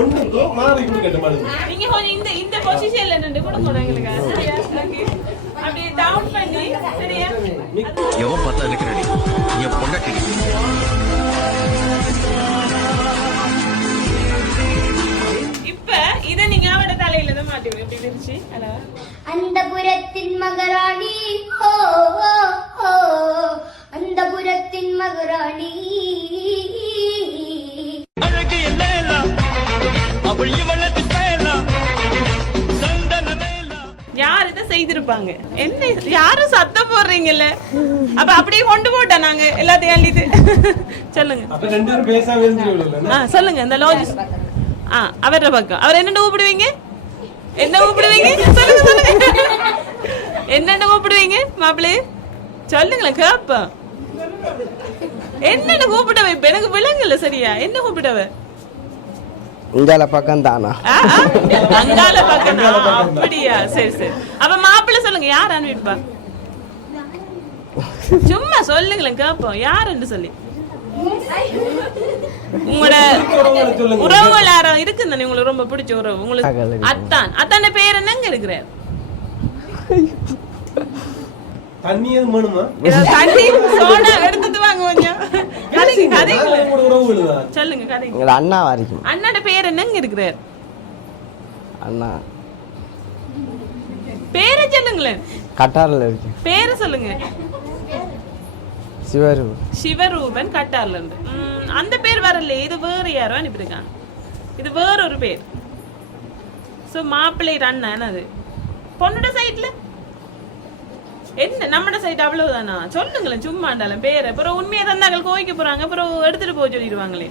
ஒண்ணுக்கு மாறி கொடுக்கட்டும் பாருங்க. நீங்க கொஞ்சம் இந்த பொசிஷன்ல நின்னு கொடுங்க உங்களுக்கு. சரியா? ஓகே. அப்படியே டவுன் பண்ணி சரியா? எவன் பார்த்தா எனக்கு ரெடி. என் பொண்டாட்டி. இப்ப இத நீங்க அவட தலையில தான் மாட்டிடுங்க. எப்படி இருந்துச்சு? ஹலோ. அந்தபுரத்தின் மகாராணி ஹோ ஹோ அந்தபுரத்தின் மகாராணி அழகு எல்லாம் அவள் இவளது சேலாம் சந்தனமேலாம். யார் இத செய்திருப்பாங்க? என்ன யாரும் சத்தம் போடுறீங்கல்ல? அப்ப அப்படியே கொண்டு போட்டா நாங்க எல்லாத்தையும் அள்ளிட்டு. சொல்லுங்க. அப்ப ரெண்டு பேரும் பேசாம இருந்துருவீங்களா? சொல்லுங்க. இந்த லாஜிஸ் அவர பக்கம். அவர் என்ன கூப்பிடுவீங்க? என்ன கூப்பிடுவீங்க? சொல்லுங்க சொல்லுங்க. என்னென்ன கூப்பிடுவீங்க மாப்பிள்ளை? சொல்லுங்களேன் கேப்பா. என்னென்ன கூப்பிட வைப்ப? எனக்கு விளங்கல சரியா. என்ன கூப்பிடவ? இங்கால பக்கம் தானா? அங்கால பக்கம். அப்படியா? சரி சரி. அப்ப மாப்பிள்ளை சொல்லுங்க யார் அனுப்பிப்பா? சும்மா சொல்லுங்களேன் கேப்போம். யாருன்னு சொல்லி உங்களோட உறவுகள் யாரும் இருக்கு தானே உங்களுக்கு ரொம்ப பிடிச்ச உறவு? உங்களுக்கு அத்தான பேர் என்னங்க இருக்கிறார்? தண்ணி எதுவும் வேணுமா? தண்ணி சோடா எடுத்துட்டு வாங்க கொஞ்சம். சொல்லுங்க கதை. அண்ணா வரைக்கும். அண்ணாட பேர் என்னங்க இருக்கிறார்? அண்ணா பேரை சொல்லுங்களேன். கட்டார்ல இருக்கு. பேரை சொல்லுங்க. சிவரூபன். சிவரூபன் கட்டார்ல இருந்து. அந்த பேர் வரல. இது வேற யாரோ அனுப்பியிருக்காங்க. இது வேற ஒரு பேர். சோ மாப்பிள்ளை அண்ணன் அது பொண்ணோட சைட்ல என்ன நம்மட சைட் அவ்வளவுதானா? சொல்லுங்களேன் சும்மாண்டாலும் பேரை. அப்புறம் உண்மையை தந்தாக்கள் கோவிக்க போறாங்க. அப்புறம் எடுத்துட்டு போக சொல்லிடுவாங்களே.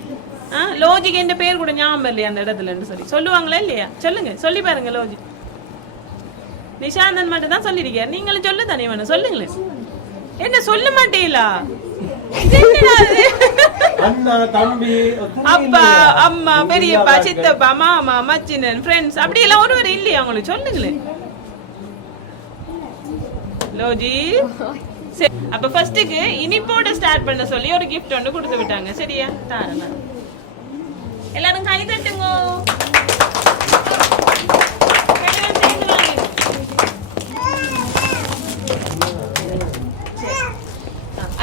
லோஜிக்கு எந்த பேர் கூட ஞாபகம் இல்லையா அந்த இடத்துலன்னு சொல்லி சொல்லுவாங்களா இல்லையா? சொல்லுங்க, சொல்லி பாருங்க. லோஜி நிஷாந்தன் மட்டும் தான் சொல்லிருக்காரு. நீங்களும் சொல்லு தானே வேணும். சொல்லுங்களேன். என்ன சொல்ல மாட்டீங்களா? அப்பா அம்மா பெரியப்பா சித்தப்பா மாமா மச்சினன் ஃப்ரெண்ட்ஸ் அப்படி எல்லாம் ஒருவர் இல்லையா உங்களுக்கு? சொல்லுங்களேன் லோஜி. அப்ப ஃபர்ஸ்ட்டுக்கு இனிப்போட ஸ்டார்ட் பண்ண சொல்லி ஒரு கிஃப்ட் ஒன்று கொடுத்து விட்டாங்க. சரியா? தாரேன். எல்லாரும் கை தட்டுங்க.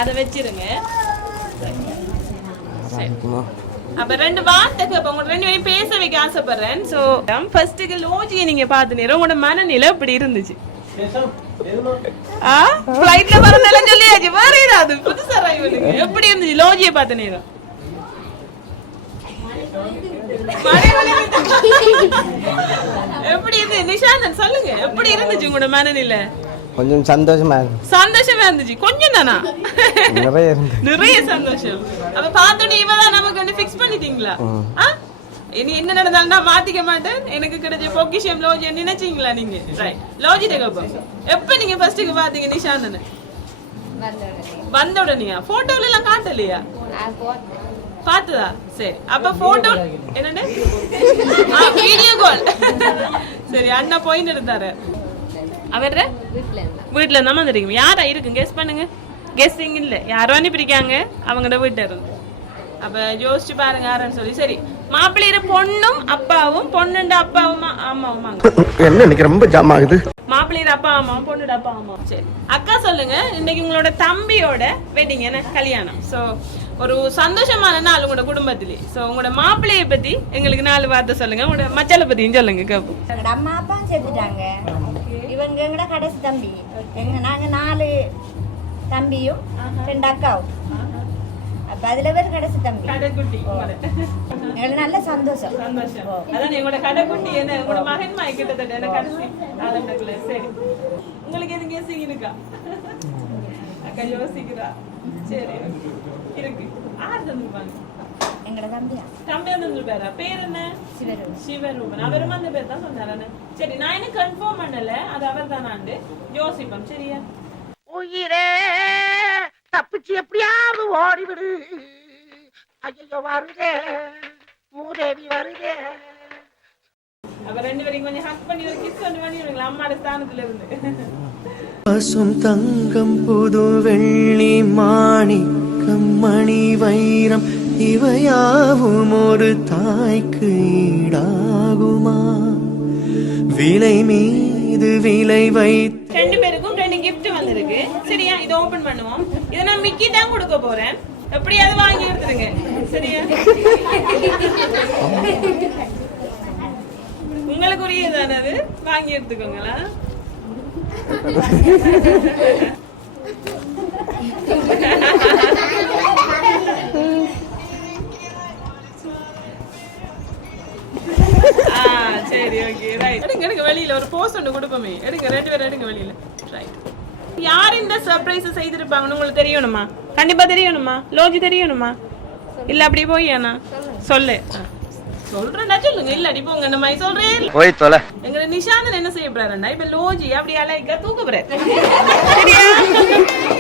அதை வச்சிருங்க. அப்ப ரெண்டு வார்த்தை உங்க ரெண்டு பேரும் பேச வைக்க ஆசைப்படுறேன். சோ ஃபர்ஸ்ட்டுக்கு லோஜியை நீங்க பாத்துனீங்க. உங்களோட மனநிலை எப்படி இருந்துச்சு? ஃப்ளைட்ல வரதெல்லாம் சொல்லியாச்சு. வேற ஏதாவது புதுசா எப்படி இருந்துச்சு லோஜியை பார்த்த நேரம்? எப்படி இருந்து நிஷாந்தன் சொல்லுங்க. எப்படி இருந்துச்சு உங்களோட மனநிலை? கொஞ்சம் சந்தோஷமா இருக்கு. சந்தோஷமா இருந்துச்சு. கொஞ்சம் தானா? நிறைய சந்தோஷம். அப்ப பார்த்தோன்னே இவதான் நமக்கு வந்து ஃபிக்ஸ் பண்ணிட்டீங்களா? இனி என்ன நடந்தாலும் நான் மாத்திக்க மாட்டேன். எனக்கு கிடைச்ச பொக்கிஷம் லோஜி நினைச்சீங்களா நீங்க? ரைட், லோஜி கேப்போம். எப்ப நீங்க ஃபர்ஸ்ட்டுக்கு பாத்தீங்க நிஷாந்தனை? வந்த உடனேயா? போட்டோல எல்லாம் காட்டலையா? பாத்துதா? சரி, அப்ப போட்டோ என்னன்னு வீடியோ கால். சரி, அண்ணா போயின்னு இருந்தாரு. அவர வீட்டுல இருந்தா வந்துருக்கீங்க. யாரா இருக்கு கெஸ் பண்ணுங்க. கெஸ்ஸிங் இல்ல, யாரோ அனுப்பியிருக்காங்க அவங்களோட வீட்டுல இருந்து. அப்ப யோசிச்சு பாருங்க யாருன்னு சொல்லி. சரி, மாப்பிள்ளையிற பொண்ணும் அப்பாவும், பொண்ணுண்ட அப்பாவும் அம்மாவுமாங்க. என்ன இன்னைக்கு ரொம்ப ஜாம் ஆகுது. மாப்பிள்ளையிற அப்பா அம்மாவும் பொண்ணுட அப்பா அம்மாவும். சரி அக்கா சொல்லுங்க, இன்னைக்கு உங்களோட தம்பியோட வெட்டிங் என்ன கல்யாணம். சோ ஒரு சந்தோஷமான நாள் உங்களோட குடும்பத்திலே. சோ உங்களோட மாப்பிள்ளைய பத்தி எங்களுக்கு 4 வார்த்தை சொல்லுங்க. உங்களோட மச்சால பத்தியும் சொல்லுங்க. கேப்போம். அம்மா அப்பா செத்துட்டாங்க. இவங்க எங்கட கடைசி தம்பி. நாங்க 4 தம்பியும் 2 அக்காவும். அப்ப அதுல பேர் கடைசி தம்பி, கடைக்குட்டி. எங்களுக்கு நல்ல சந்தோஷம். அதான் உங்களோட கடைக்குட்டி என்ன உங்களோட மகன் மாய் கிட்டத்தட்ட என்ன கடைசி ஆதண்டக்குள்ள. சரி, உங்களுக்கு எதுவும் கெஸ்ஸிங் இருக்கா? அக்கா யோசிக்கிறா. சரி இருக்கு. யார் தந்துருப்பாங்க? எங்கட தம்பியா? தம்பியா தந்துருப்பாரா? பேர் என்ன? சிவரூபன். அவரும் அந்த பேர் தான் சொன்னாரு. சரி, நான் என்ன கன்ஃபார்ம் பண்ணல, அது அவர் தானாண்டு யோசிப்போம். சரியா? உயிரே தப்பிச்சு எப்படியாவது ஓடிவிடு. ஐயோ வருதே, மூதேவி வருதே. அவர் 2 பேரையும் கொஞ்சம் ஹக் பண்ணி ஒரு கிஸ் பண்ணி விடுங்களா அம்மாட ஸ்தானத்துல இருந்து. பசும் தங்கம் புது வெள்ளி மாணிக்கம் மணி வைரம் இவையாவும் ஒரு தாய்க்கு ஈடாகுமா? விலை மீது விலை வைத்து 2 பேருக்கும் 2 gift வந்திருக்கு. சரியா? இதை ஓபன் பண்ணுவோம். இதை நான் மிக்கி தான் கொடுக்க போறேன். எப்படியாவது வாங்கி எடுத்துருங்க. சரியா? உங்களுக்கு உரியதானே, அது வாங்கி எடுத்துக்கோங்களா. சரி, ஓகே, ரைட். எடுங்க வெளியில ஒரு போஸ்ட் ஒன்று கொடுப்போமே. எடுங்க 2 பேரும் எடுங்க வெளியில. ரைட். யார் இந்த சர்ப்ரைஸ் செய்திருப்பாங்கன்னு உங்களுக்கு தெரியணுமா? கண்டிப்பா தெரியணுமா? லோஜி தெரியணுமா? இல்ல அப்படி போய் அண்ணா சொல்லு. சொல்றேன்டா சொல்லுங்க. இல்ல அடி போங்க. நம்ம சொல்றேன் போய் தொலை. எங்க நிஷாந்தன் என்ன செய்ய போறாருண்டா, இப்ப லோஜி அப்படி அலைக்க தூக்க போறாரு. சரியா?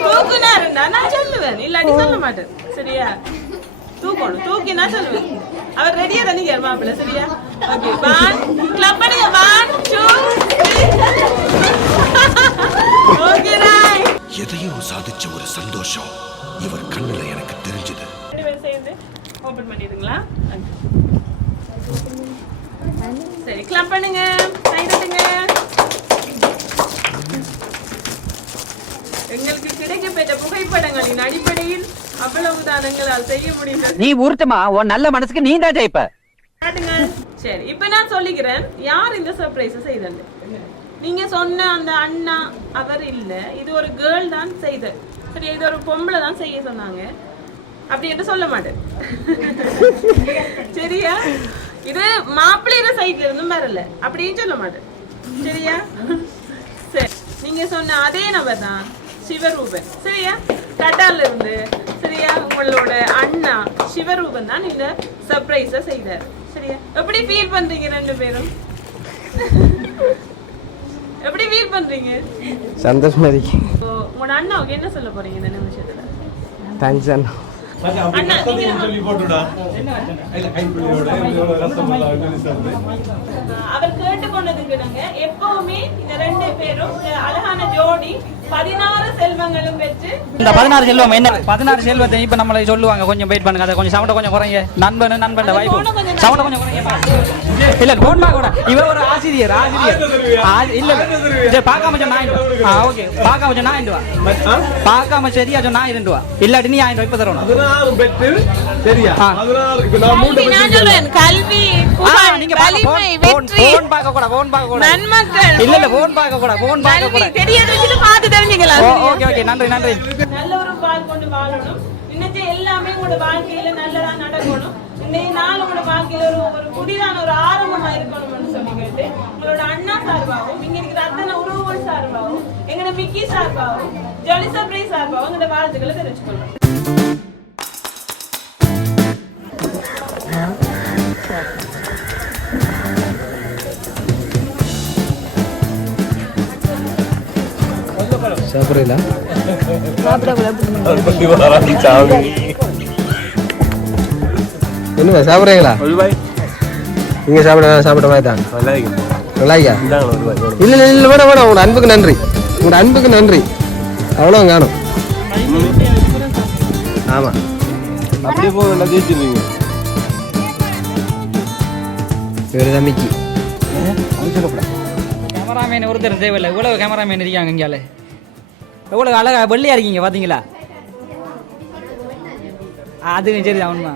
தூக்குனாருண்டா நான் சொல்லுவேன். இல்ல அடி சொல்ல மாட்டேன். சரியா? தூக்கணும். தூக்கி நான் சொல்லுவேன். அவர் ரெடியா தானே கேர் மாப்பிள்ள. சரியா? ஓகே, 1 கிளப் பண்ணுங்க. 1 2 ஓகே ரைட். எதையோ சாதிச்ச ஒரு சந்தோஷம் இவர் கண்ணுல எனக்கு தெரிஞ்சது. 2 பேரும் சேர்ந்து ஓபன் பண்ணிடுங்களா? சரி, கிளப் பண்ணுங்க. கை தட்டுங்க. எங்களுக்கு கிடைக்கப்பட்ட புகைப்படங்களின் அடிப்படையில் அவ்வளவுதான் எங்களால் செய்ய முடிந்தது. நீ ஊர்த்தமா உன் நல்ல மனசுக்கு நீ தான் ஜெயிப்ப. சரி, இப்ப நான் சொல்லிக்கிறேன் யார் இந்த சர்ப்ரைஸ் செய்தது. நீங்க சொன்ன அந்த அண்ணா அவர் இல்ல, இது ஒரு கேர்ள் தான் செய்தது. சரி, இது ஒரு பொம்பளை தான் செய்ய சொன்னாங்க. அப்படி என்று சொல்ல மாட்டேன். சரியா? இது மாப்பிள்ளைய சைட்ல இருந்தும் வரல, அப்படின்னு சொல்ல மாட்டேன். சரியா? சரி, நீங்க சொன்ன அதே நபர் தான் சிவரூபன். சரியா? கட்டால இருந்து. சரியா? உங்களோட அண்ணா சிவரூபன் தான் இந்த சர்ப்ரைஸ செய்தார். சரியா? எப்படி ஃபீல் பண்றீங்க 2 பேரும்? எப்படி ஃபீல் பண்றீங்க? சந்தோஷமா இருக்கு. உங்களோட அண்ணாவுக்கு என்ன சொல்ல போறீங்க இந்த நிமிஷத்துல? தேங்க்ஸ் அண்ணா. அண்ணா அவர் கேட்டு கொண்டதுக்கு நாங்க எப்பவுமே இந்த 2 பேரும் அழகான ஜோடி 16 செல்வங்களும் பெற்று. இந்த 16 செல்வம் என்ன? 16 செல்வத்தை இப்ப நம்மளை சொல்லுவாங்க. கொஞ்சம் வெயிட் பண்ணுங்க. அதை கொஞ்சம் சவுண்ட கொஞ்சம் குறைங்க. நண்பன் வைஃப் சவுண்ட கொஞ்சம் குறைங்க. இல்ல போன் கூட இவர் ஒரு ஆசிரியர் இல்ல சரி, பார்க்காம சொன்னா ஓகே, பார்க்காம சொன்னா 2 பார்க்காம சரியா சொன்னா 2 இல்லாட்டி நீ 1000 இப்ப தரணும். 16 பெற்று சரியா? 16 இப்ப நான் 3 பெற்று கல்வி நீங்க வலிமை வெற்றி போன் பார்க்க கூட நன்மக்கள் இல்ல போன் பார்க்க கூட தெரியாத வச்சிட்டு பார்த்து தெரிஞ்சுங்களா? ஓகே, நன்றி. நல்ல ஒரு பால் கொண்டு வாழணும். இன்னைக்கு எல்லாமே உங்களோட வாழ்க்கையில நல்லதா நடக்கணும். இன்னைக்கு நாள் உங்களோட வாழ்க்கையில ஒரு புதிதான ஒரு ஆரம்பமா இருக்கணும்னு சொல்லி கேட்டு உங்களோட அண்ணா சார்பாகவும் இங்க இருக்கிற அத்தனை உறவுகள் சார்பாகவும் எங்களோட மிக்கி சார்பாகவும் ஜாலி சர்ப்ரைஸ் சார்பாகவும் உங்களோட வாழ்த்துக்களை தெரிவிச்சுக்கொள்ளும். சாப்பிட்றீங்களா? என்ன சாப்பிட்றீங்களா? நீங்க சாப்பிட்ட மாதிரி தான். நல்லா ஐயா. இல்ல இல்ல இல்ல வேணாம் வேணாம். உங்களோட அன்புக்கு நன்றி. உங்களோட அன்புக்கு நன்றி. அவ்வளோ காணும். ஆமா அப்படியே போக நல்லா ஜெயிச்சிருவீங்க. இவர் தம்பிக்கு கேமராமேன் ஒருத்தர் தேவையில்லை. இவ்வளவு கேமராமேன் இருக்காங்க இங்கால. எவ்வளவு அழகா வெள்ளையா இருக்கீங்க பாத்தீங்களா? அதுவும் சரி அவன்மா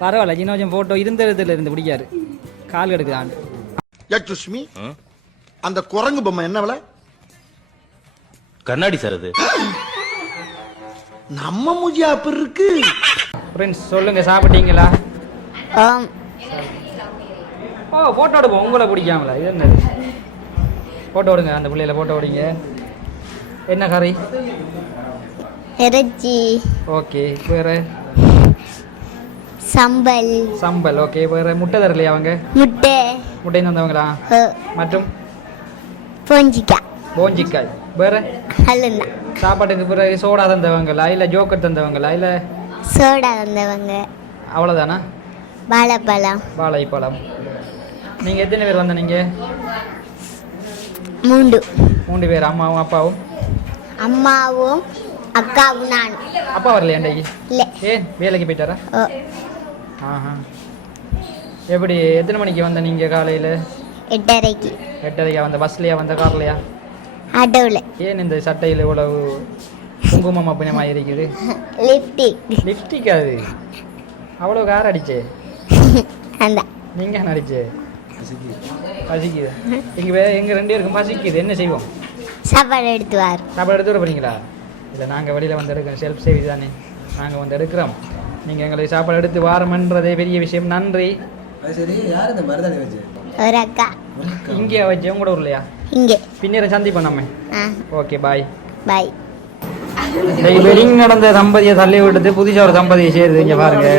பரவாயில்ல. சின்ன கொஞ்சம் போட்டோ இருந்த இடத்துல இருந்து பிடிக்காரு. கால் எடுக்கிறான். யக்ஷுஷ்மி அந்த குரங்கு பொம்மை என்ன விலை? கண்ணாடி சார் அது. நம்ம மூஜியா அப்படி இருக்கு. ஃப்ரெண்ட்ஸ் சொல்லுங்க, சாப்பிட்டீங்களா? ஓ போட்டோ எடுப்போம். உங்களை பிடிக்காமல இது என்னது? போட்டோ எடுங்க. அந்த பிள்ளையில போட்டோ எடுங்க. என்ன கறி? இறைச்சி. ஓகே. வேற? சம்பல். சம்பல். ஓகே. வேற? முட்டை தரலையா அவங்க? முட்டை. முட்டை தந்தவங்களா? மற்றும் போஞ்சிக்காய். போஞ்சிக்காய். வேற? அல்லுண்ணா. சாப்பாட்டுக்கு பிறகு சோடா தந்தவங்களா இல்லை ஜோக்கர் தந்தவங்களா இல்லை சோடா தந்தவங்க? அவ்வளோதானா? வாழைப்பழம். வாழைப்பழம். நீங்கள் எத்தனை பேர் வந்த? நீங்கள் 3 பேர். அம்மாவும் அப்பாவும்? அம்மாவும் அக்காவும் நானும். அப்பா வரலையா இன்றைக்கு? இல்லை. ஏன் வேலைக்கு போயிட்டாரா? ஆஹா. எப்படி எத்தனை மணிக்கு வந்த நீங்கள் காலையில்? 8:30. 8:30 வந்த? பஸ்லையா வந்த கார்லையா? ஆட்டோவில். ஏன் இந்த சட்டையில் இவ்வளவு குங்குமம் அப்பனமாக இருக்குது? லிப்டிக். லிப்டிக் அது அவ்வளோ கார் அடிச்சே? அந்த நீங்கள் அடிச்சே? பசிக்குது. எங்கள் 2 பேருக்கும் பசிக்குது. என்ன செய்வோம்? சாப்பாடு எடுத்து வார். சாப்பாடு எடுத்து வர போறீங்களா? இல்லை, நாங்கள் வெளியில் வந்து எடுக்கிறோம். செல்ஃப் சர்வீஸ் தானே, நாங்கள் வந்து எடுக்கிறோம். நீங்கள் எங்களுக்கு சாப்பாடு எடுத்து வாரம்ன்றதே பெரிய விஷயம். நன்றி. சரி, யார் இந்த மருதாணி வச்சு? ஒரு அக்கா. இங்கே வச்சு உங்களோட ஊர்லையா? இங்கே. பின்னேற சந்திப்போம் நம்ம. Okay, bye. பாய். வெட்டிங் நடந்த தம்பதியை தள்ளி விட்டுட்டு புதுசாக ஒரு தம்பதியை சேருது. இங்கே பாருங்க.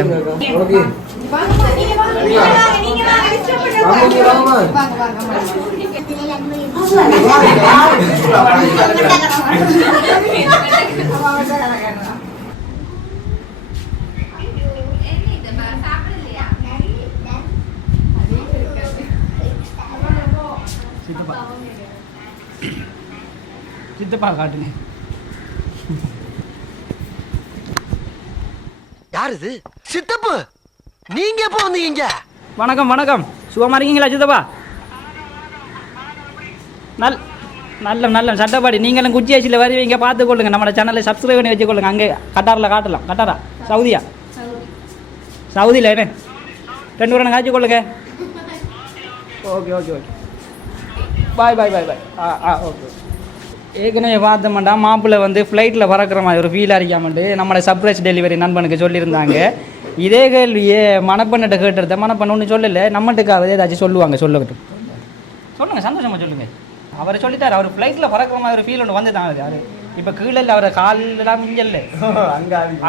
சித்தப்பா காட்டுங்க. யார் இது? சித்தப்பு, நீங்க எப்போ வந்தீங்க? வணக்கம் வணக்கம். சுகமா இருக்கீங்களா சித்தப்பா? நல்ல சட்டப்பாடி. நீங்களும் குச்சி ஆச்சியில் வருவீங்க, பார்த்துக்கொள்ளுங்க. நம்ம சேனலை சப்ஸ்கிரைப் பண்ணி வச்சுக்கொள்ளுங்க. அங்கே கட்டாரில் காட்டலாம். கட்டாரா? சவுதியா? சவுதியில் என்ன 2 பேரும் காய்ச்சி கொள்ளுங்க. Okay okay okay. Bye bye bye bye. Okay. ஏற்கனவே பார்த்தோம்டா மாப்பிள்ளை வந்து ஃப்ளைட்டில் பறக்கிற மாதிரி ஒரு ஃபீலாக இருக்காமட்டு நம்மளோட சர்ப்ரைஸ் டெலிவரி நண்பனுக்கு சொல்லியிருந்தாங்க. இதே கேள்வியே மணப்பண்ணிட்ட கேட்டுருந்த மணப்பண்ணு ஒன்றும் சொல்லலை. நம்மட்டுக்காவது ஏதாச்சும் சொல்லுவாங்க. சொல்லுங்கள் சந்தோஷமாக சொல்லுங்கள். அவர் சொல்லிட்டார். அவர் ஃப்ளைட்டில் பறக்கிற மாதிரி ஒரு ஃபீல் ஒன்று வந்து தான் யார் இப்போ கீழே இல்லை, அவரை காலெல்லாம் மிஞ்சல்ல,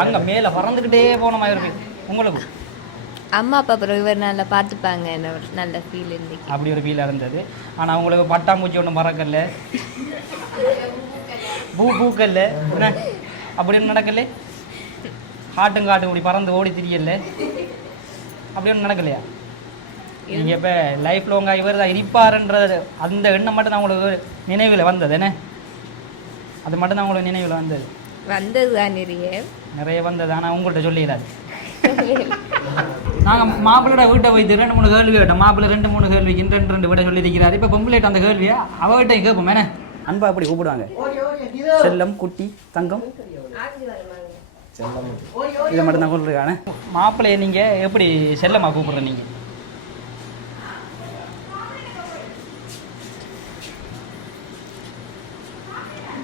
அங்கே மேலே பறந்துக்கிட்டே போன மாதிரி ஒரு ஃபீல். உங்களுக்கு? அம்மா அப்பா பிறகு இவர் நல்லா பார்த்துப்பாங்க, நல்ல ஃபீல் இருந்துச்சு. அப்படி ஒரு ஃபீலாக இருந்தது. ஆனால் அவங்களுக்கு பட்டாம்பூச்சி ஒன்றும் பறக்கல, பூக்கல்ல, அப்படி ஒன்றும் நடக்கல. காட்டும் இப்படி பறந்து ஓடி திரியல, அப்படி ஒன்றும் நடக்கலையா? நீங்கள் இப்போ லைஃப் லாங்காக இவர் தான் இருப்பாருன்றது அந்த எண்ணம் மட்டும் தான் உங்களுக்கு நினைவில் வந்தது என்ன? அது மட்டும் தான் உங்களுக்கு நினைவில் வந்தது? வந்தது தான் நிறைய வந்தது. ஆனால் உங்கள்கிட்ட சொல்லிடாது. நாங்கள் மாப்பிள்ளோட வீட்டை போய் 2-3 கேள்வி கேட்டோம். மாப்பிள்ளை 2-3 கேள்விக்கு 2 விட சொல்லியிருக்கிறார். இப்போ பொம்பளைட்ட அந்த கேள்வியை அவகிட்ட கேட்போம். என்ன அன்பா அப்படி கூப்பிடுவாங்க? செல்லம், குட்டி, தங்கம், இதை மட்டும் தான் கூப்பிடுறாங்க. மாப்பிள்ளையை நீங்கள் எப்படி செல்லம்மா கூப்பிடுற? நீங்கள்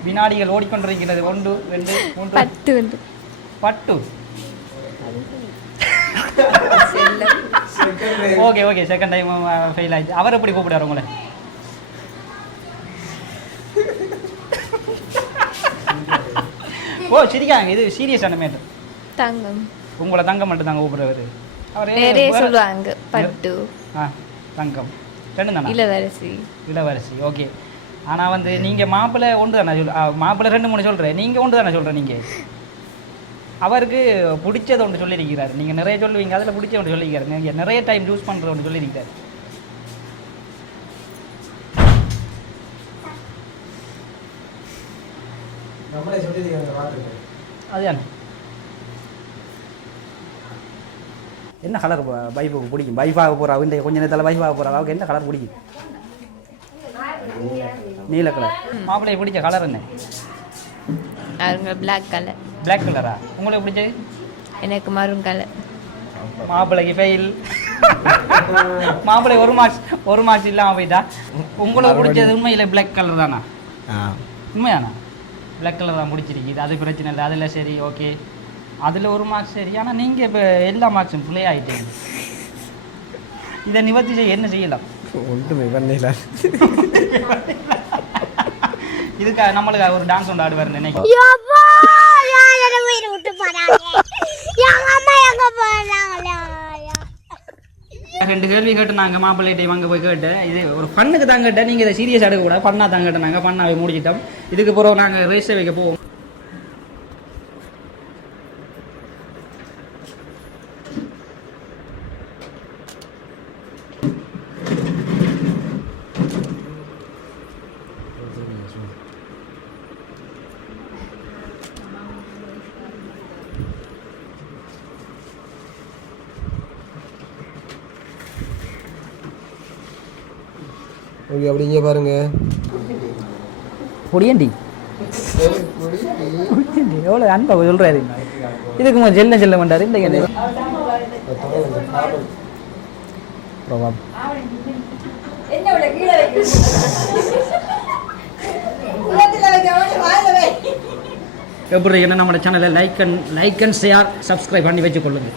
வினாடிகள் ஓடிக்கொண்டிருக்கிறது. 1 2 3 10. ஓகே செகண்ட் டைம் ஃபெயில் ஆயிடுச்சு. அவர் எப்படி கூப்பிடுவார் உங்களை? ஓ சிரிக்காங்க. இது சீரியஸான மேட்டர். தங்கம். உங்களை தங்கம் மட்டும் தாங்க கூப்பிடுவாரு. அவர் சொல்லுவாங்க பட்டு, தங்கம் 2 தானே? இளவரசி. ஓகே. ஆனால் வந்து நீங்கள் மாப்பிள்ளை ஒன்று தானே மாப்பிள்ளை 2-3 சொல்கிறேன், நீங்கள் ஒன்று தானே சொல்கிறேன். நீங்கள் அவருக்கு பிடிச்சது ஒன்று சொல்லியிருக்கிறார். நீங்கள் நிறைய சொல்லுவீங்க, அதில் பிடிச்ச ஒன்று சொல்லியிருக்காரு. நீங்கள் நிறைய டைம் யூஸ் பண்ணுறது ஒன்று சொல்லியிருக்காரு. அதுதானே என்ன கலர் பைஃபுக்கு பிடிக்கும்? பைஃபாக போகிறா இந்த கொஞ்ச நேரத்தில் பைஃபாக போகிறா அவருக்கு என்ன கலர் பிடிக்கும்? நீல கலர். மாப்பிள்ளையை பிடிச்ச கலர் என்ன? அவங்க பிளாக் கலர். பிளாக் கலரா? உங்களுக்கு பிடிச்சது? எனக்கு மரூன் கலர். மாப்பிள்ளைக்கு ஃபெயில். மாப்பிள்ளை ஒரு மார்க்ஸ் இல்லாமல் போயிட்டா. உங்களுக்கு பிடிச்சது உண்மையில் பிளாக் கலர் தானா? உண்மையானா? பிளாக் கலர் தான் பிடிச்சிருக்கு. அது பிரச்சனை இல்லை, அதில் சரி, ஓகே, அதில் ஒரு மார்க்ஸ் சரி. ஆனால் நீங்கள் இப்போ எல்லா மார்க்ஸும் பிளே ஆகிட்டீங்க. இதை நிவர்த்தி செய்ய என்ன செய்யலாம்? ஒன்றுமே பண்ணல. இதுக்காக நம்மளுக்கு ஒரு டான்ஸ் ஒன்று ஆடுவார் நினைக்கிறேன். 2 கேள்வி கேட்டு நாங்கள் மாப்பிள்ளைட்டையும் அங்கே போய் கேட்டேன். இது ஒரு ஃபண்ணுக்கு தான் கேட்டேன். நீங்கள் இதை சீரியஸ் எடுக்கக்கூடாது, பண்ணா தான் கேட்டேன். நாங்கள் பண்ணாவே முடிச்சிட்டோம். இதுக்கு பிறகு நாங்கள் ரேஸை வைக்க போவோம். ஓகே, அப்படி இங்கே பாருங்க. பொடியண்டி எவ்வளோ அன்பாக சொல்கிறாரு. இதுக்கு செல்ல மாட்டார். இந்த எப்படி என்ன நம்ம சேனலை லைக் அண்ட் ஷேர் சப்ஸ்கிரைப் பண்ணி வச்சுக்கொள்ளுங்க.